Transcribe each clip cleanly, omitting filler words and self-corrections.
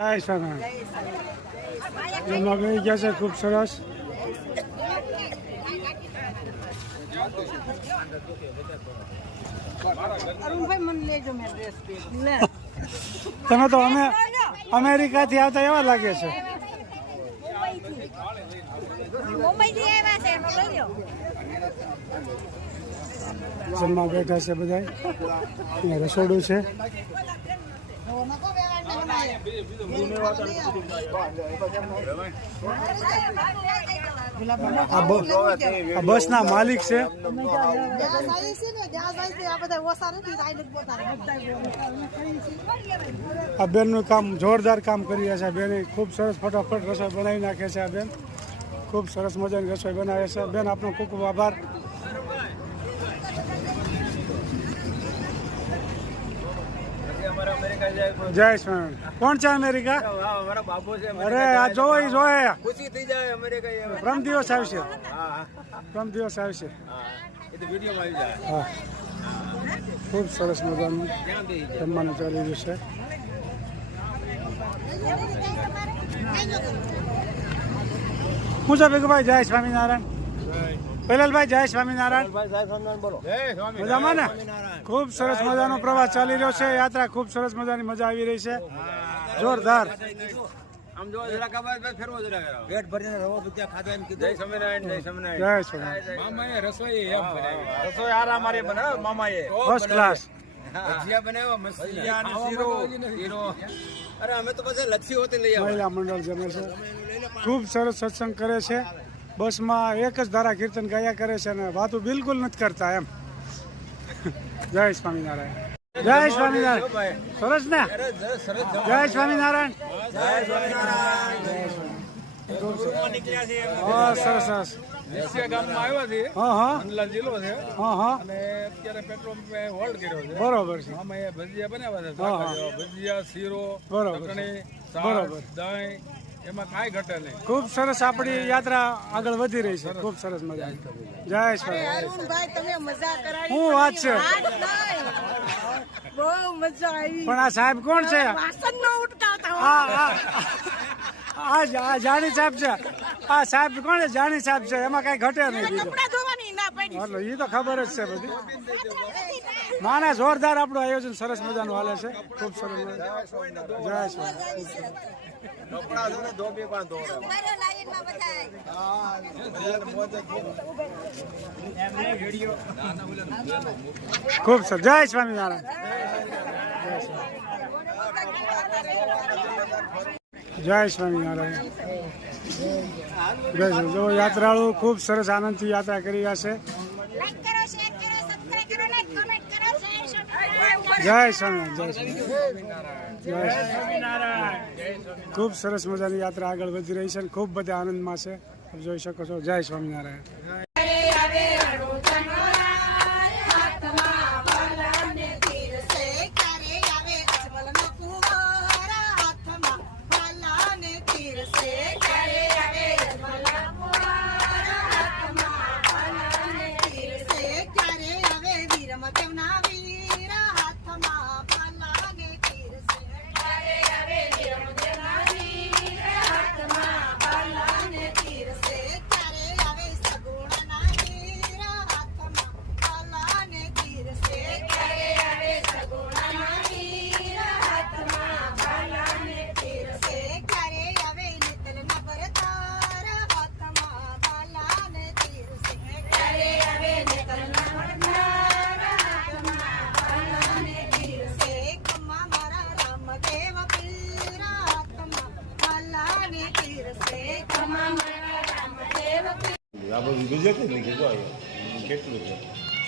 એમાં ગઈ ગયા છે ખૂબ સરસ. તમે તો અમેરિકાથી આવતા એવા લાગે છે. જમવા બેઠા છે બધા. અહીંયા રસોડું છે. આ બસ ના માલિક છે. આ બેન નું કામ જોરદાર કામ કરી રહ્યા છે. બેન ખૂબ સરસ ફટાફટ રસોઈ બનાવી નાખે છે. આ બેન ખૂબ સરસ મજાની રસોઈ બનાવે છે. બેન આપનો ખૂબ ખૂબ આભાર. જય સ્વામી. કોણ છે અમેરિકા? અરે આ જોવો જોયે ખુશી થઈ જાય. અમેરિકા પ્રમ દિવસ આવશે. પ્રમ દિવસ આવશે. હા ખૂબ સરસ મજાનું જમવાનું ચાલી રહ્યું છે. હું છે ભેગુભાઈ? જય સ્વામિનારાયણ. પહેલાલભાઈ જય સ્વામિનારાયણ. મજામાં ને? ખૂબ સરસ મજાનો પ્રવાસ ચાલી રહ્યો છે. યાત્રા ખૂબ સરસ મજાની મજા આવી રહી છે. જોરદાર. First class. મહિલા મંડળ જમે છે. ખૂબ સરસ સત્સંગ કરે છે. બસમાં એક જ ધારા કીર્તન ગાયા કરે છે અને વાતો બિલકુલ નથી કરતા એમ. જય સ્વામિનારાયણ. જય સ્વામિનારાયણ. સરસ ને? જય સ્વામિનારાયણ. હા સરસ સરસ. ગામમાં આવ્યા છે. જિલ્લો છે. અત્યારે પેટ્રોલ હોલ્ડ કર્યો છે. બરોબર છે. આમાં ભજીયા બનાવ્યા છે. ભજીયા, શીરો, બરોબર, બરોબર, દહીં, એમાં કાંઈ ઘટે નહીં. ખૂબ સરસ આપણી યાત્રા આગળ વધી રહી છે. ખૂબ સરસ મજા. જય સ્વામિનારાયણ. શું વાત છે? બહુ મજા આવી. પણ આ સાહેબ કોણ છે? આ જાણી સાહેબ છે. આ સાહેબ કોણ છે? જાણી સાહેબ છે. એમાં કઈ ઘટે નહીં. એટલે એ તો ખબર જ છે બધી. ના ના જોરદાર આપણું આયોજન સરસ મજાનું હાલે છે. ખૂબ સરસ. જય સ્વામિનારાયણ. ખૂબ સરસ. જય સ્વામિનારાયણ. જય સ્વામિનારાયણ. જો યાત્રાળુ ખૂબ સરસ આનંદથી યાત્રા કરી રહ્યા છે. જય સ્વામિનારાયણ. જય સ્વામિનારાયણ. ખૂબ સરસ મજાની યાત્રા આગળ વધી રહી છે. ખૂબ બધા આનંદમાં છે. જોઈ શકો છો. જય સ્વામિનારાયણ.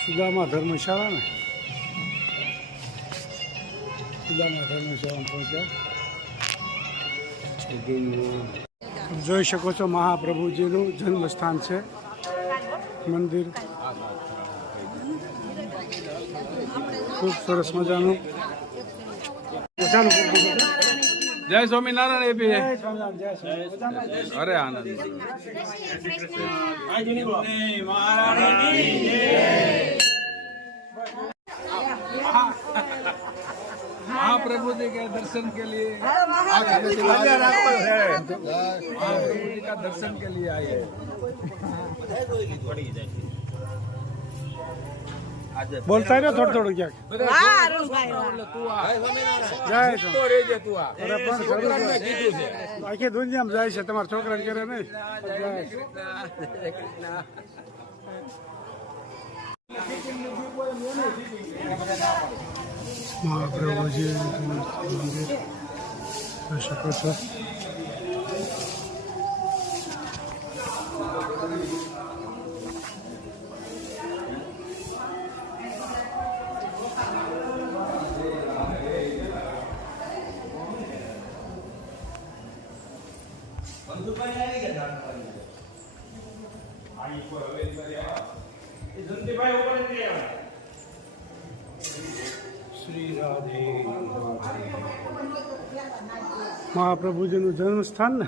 સુદામા ધર્મશાળા ને સુદામા ધર્મશાળા પહોંચ્યા. જોઈ શકો છો મહાપ્રભુજીનું જન્મસ્થાન છે. મંદિર ખૂબ સરસ મજાનું. ચાલુ જય સ્વામિનારાયણ. એ બી અરે આનંદ. महाप्रभु जी के दर्शन के लिए महाप्रभु जी का दर्शन के लिए आए हैं। बोलता है ना थोड़ा थोड़ा क्या आखी दुनिया में जाए તમારા છોકરાને કરે નહીં મહાપ્રભુજી મંદિર જોઈ શકો છો મહાપ્રભુજીનું જન્મસ્થાન ને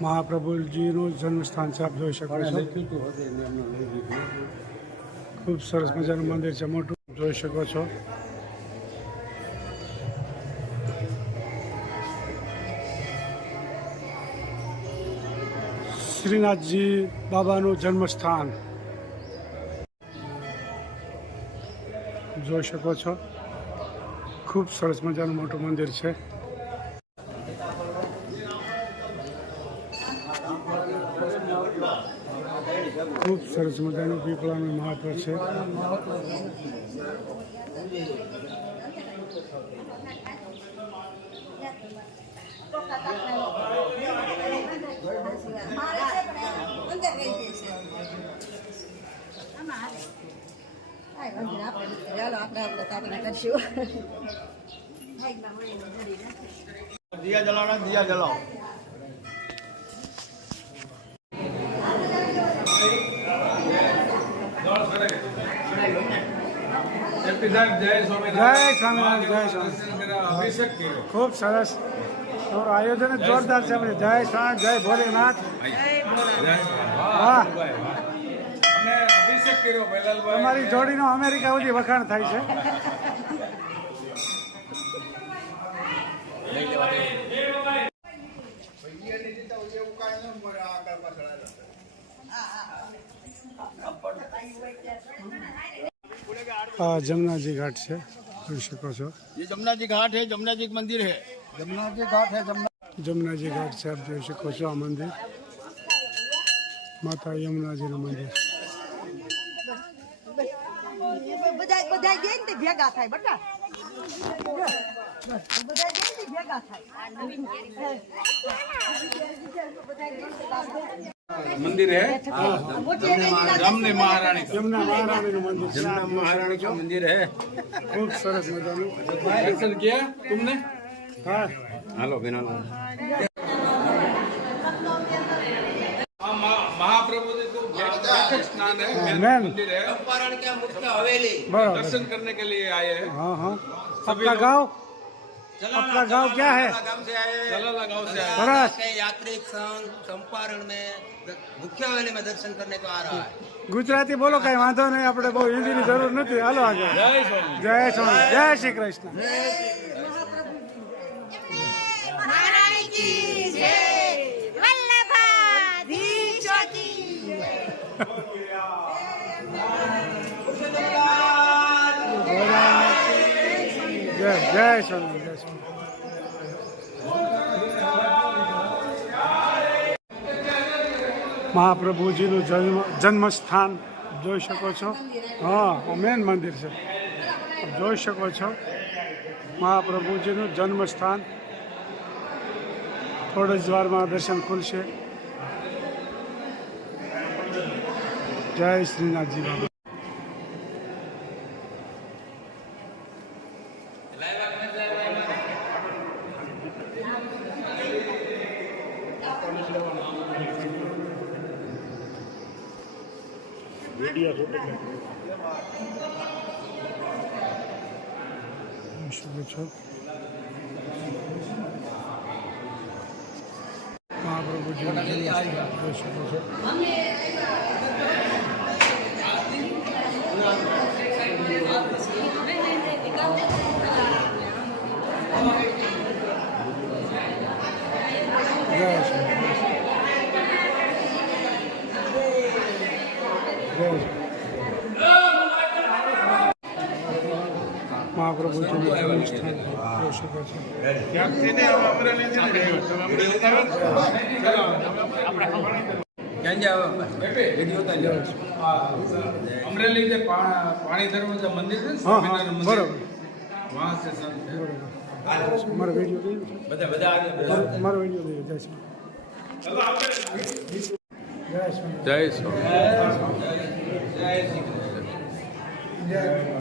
મહાપ્રભુજીનું જન્મસ્થાન છે આપ જોઈ શકો છો ખૂબ સરસ મજાનું મંદિર છે મોટું જોઈ શકો છો શ્રીનાથજી બાબાનું જન્મસ્થાન જોઈ શકો છો ખૂબ સરસ મજાનું મોટું મંદિર છે ખૂબ સરસ મજાનું પીપળાનું મહત્વ છે દિયા જલાવના દિયા જલાવ જય સ્વામિનારાયણ ખૂબ સરસ આયોજન જોરદાર છે જય સ્વામી જય ભોલેનાથ વાહ તમારી જોડીનો અમેરિકા સુધી વખાણ થાય છે जमुना जी घाट से જોઈ શકો છો ये जमुना जी घाट है जमुना जी मंदिर है जमुना जी घाट है जमुना जी घाट से आप જોઈ શકો છો આ મંદિર માતા યમુનાજીનું મંદિર બધા જઈને તે ભેગા થાય બટા બધા જઈને ભેગા થાય मंदिर है जमुना महारानी यमुना महारानी નું મંદિર जमुना महारानी का मंदिर है ખૂબ સરસ મજાનું दर्शन किया तुमने હા हेलो बिना महाप्रभु जी को बैठक स्नान है मैन मंदिर है चंपारण के मुख्य हवेली बराबर दर्शन करने के लिए आए हैं हाँ हाँ आपका गांव आपका गांव क्या है गांव से आए चलाला गांव से आए सरस के यात्रिक संघ चंपारण में मुख्य हवेली में दर्शन करने को आ रहा है ગુજરાતી બોલો કઈ વાંધો નહીં આપણે બહુ હિન્દીની જરૂર નથી હાલો આગળ जय स्वामी જય સ્વામી જય શ્રી કૃષ્ણ महाराज की जय वल्लभाधीश की જય જય સ્વામી જય સ્વામી મહાપ્રભુજીનું જન્મસ્થાન જોઈ શકો છો હા મેન મંદિર છે જોઈ શકો છો મહાપ્રભુજીનું જન્મસ્થાન થોડી જ વારમાં દર્શન ખુલશે જય શ્રીનાથજી બાબા શકો છો મહાપ્રભુજી જોઈ શકો છો મહાપ્રભુજીનું જન્મ સ્થાન જોઈ શકો છો. અમરેલી જે પાણી ધર્મ જે મંદિર છે ને હા, હા, સ્વામિનારાયણ મંદિર, બરોબર. વહાં સે સંત છે. મારો વિડીયો જોયું છે? મારો વિડીયો જોયો. જય શ્રી જય સ્વામી. જય